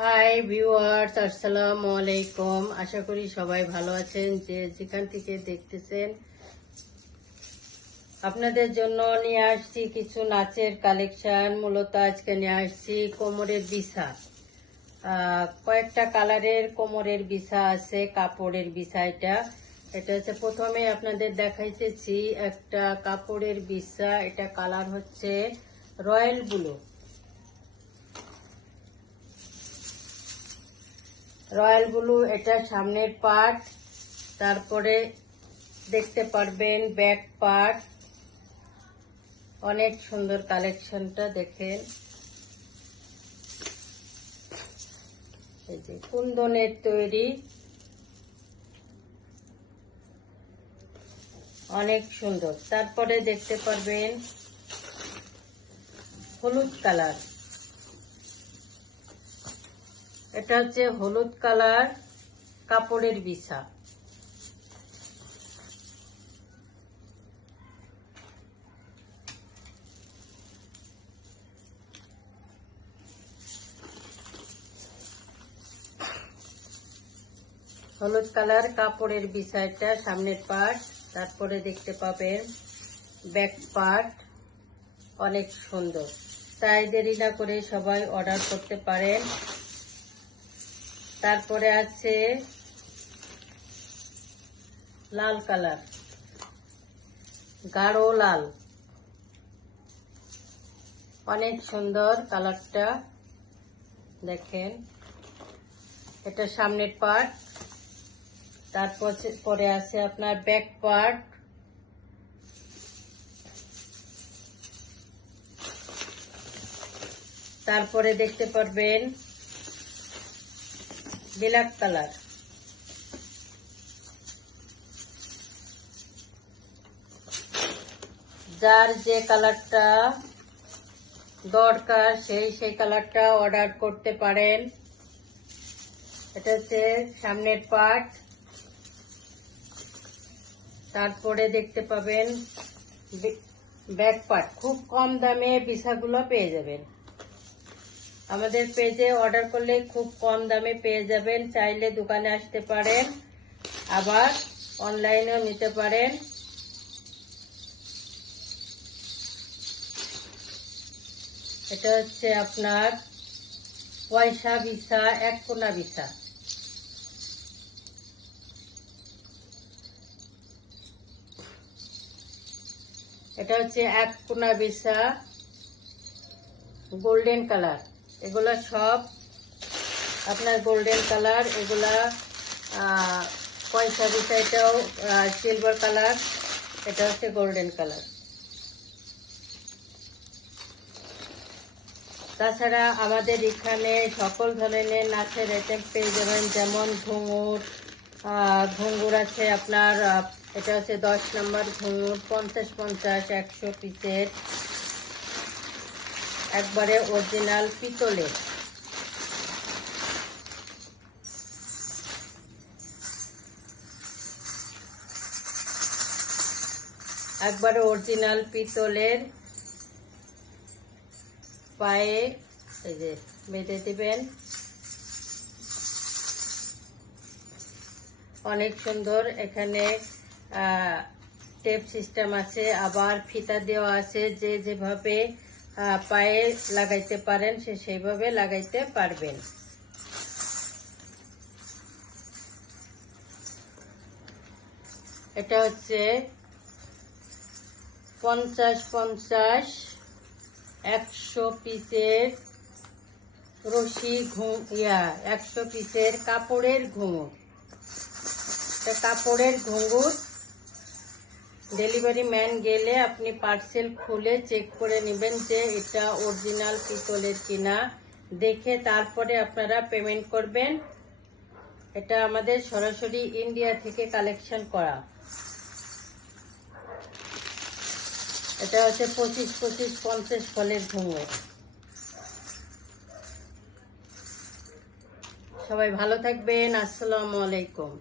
Hi viewers আসসালামু আলাইকুম আশা করি সবাই ভালো আছেন। যে যেখান থেকে দেখতেছেন, আপনাদের জন্য নিয়ে আসছি কিছু নাচের কালেকশন। মূলত আজকে নিয়ে আসছি কোমরের বিছা। কয়েকটা কালারের কোমরের বিছা আছে, কাপড়ের বিছা এটা। এটা হচ্ছে প্রথমে আপনাদের দেখাইতেছি একটা কাপড়ের বিছা। এটা কালার হচ্ছে রয়্যাল ব্লু। রয়্যাল ব্লু এটা সামনের পার্ট, তারপরে দেখতে পারবেন ব্যাক পার্ট। অনেক সুন্দর কালেকশনটা দেখেন। কুন্দনের তৈরি। অনেক সুন্দর। তারপরে দেখতে পারবেন হলুদ কালার। এটা হচ্ছে হলুদ কালার কাপড়ের বিছা। হলুদ কালার কাপড়ের বিছাইটা সামনের পার্ট। তারপরে দেখতে পাবেন ব্যাক পার্ট। অনেক সুন্দর। তাই দেরি না করে সবাই অর্ডার করতে পারেন। তারপরে আছে লাল কালার, গাঢ় লাল। অনেক সুন্দর কালারটা, দেখেন। এটা সামনের পার্ট, তারপর পরে আছে আপনার ব্যাক পার্ট। তারপরে দেখতে পারবেন ব্ল্যাক কালার। যার যে কালারটা দরকার, সেই সেই কালারটা অর্ডার করতে পারেন। এটা হচ্ছে সামনের পার্ট তারপরে দেখতে পাবেন ব্যাক পার্ট খুব কম দামে বিছাগুলো পেয়ে যাবেন। আমাদের পেজে অর্ডার করলে খুব কম দামে পেয়ে যাবেন। চাইলে দোকানে আসতে পারেন, আবার অনলাইনেও নিতে পারেন। এটা হচ্ছে আপনার পয়সা বিছা এক কোনা বিছা এটা হচ্ছে এক কোনা বিছা গোল্ডেন কালার। এগুলা সব আপনার গোল্ডেন কালার এগুলা পয়সা বিষয়টাও সিলভার কালার এটা হচ্ছে গোল্ডেন কালার তাছাড়া আমাদের এখানে সকল ধরনের নাচের আইটেম পেয়ে যাবেন, যেমন ঘুঙুর ঘুঙুর আছে আপনার এটা হচ্ছে দশ নম্বর ঘুঙুর, পঞ্চাশ পঞ্চাশ, একশো পিসের একবারে অরিজিনাল পিতলের। একবারে অরিজিনাল পিতলের পায়ে এই যে বেঁধে দিবেন। অনেক সুন্দর এখানে টেপ সিস্টেম আছে, আবার ফিতা দেওয়া আছে, যে যেভাবে পায়ে লাগাইতে পারেন, সে সেইভাবে লাগাইতে পারবেন। এটা হচ্ছে পঞ্চাশ পঞ্চাশ একশো পিসের রশি ঘুম ইয়া, একশো পিসের কাপড়ের ঘুঙুর। কাপড়ের ঘুঙুর ডেলিভারি ম্যান গেলে আপনি পার্সেল খুলে চেক করে নেবেন যে এটা অরিজিনাল পিতলের কিনা। দেখে তারপরে আপনারা পেমেন্ট করবেন। এটা আমাদের সরাসরি ইন্ডিয়া থেকে কালেকশন করা। এটা হচ্ছে পঁচিশ পঁচিশ পঞ্চাশ ফলের ঘুঙুর সবাই ভালো থাকবেন। আসসালামু আলাইকুম।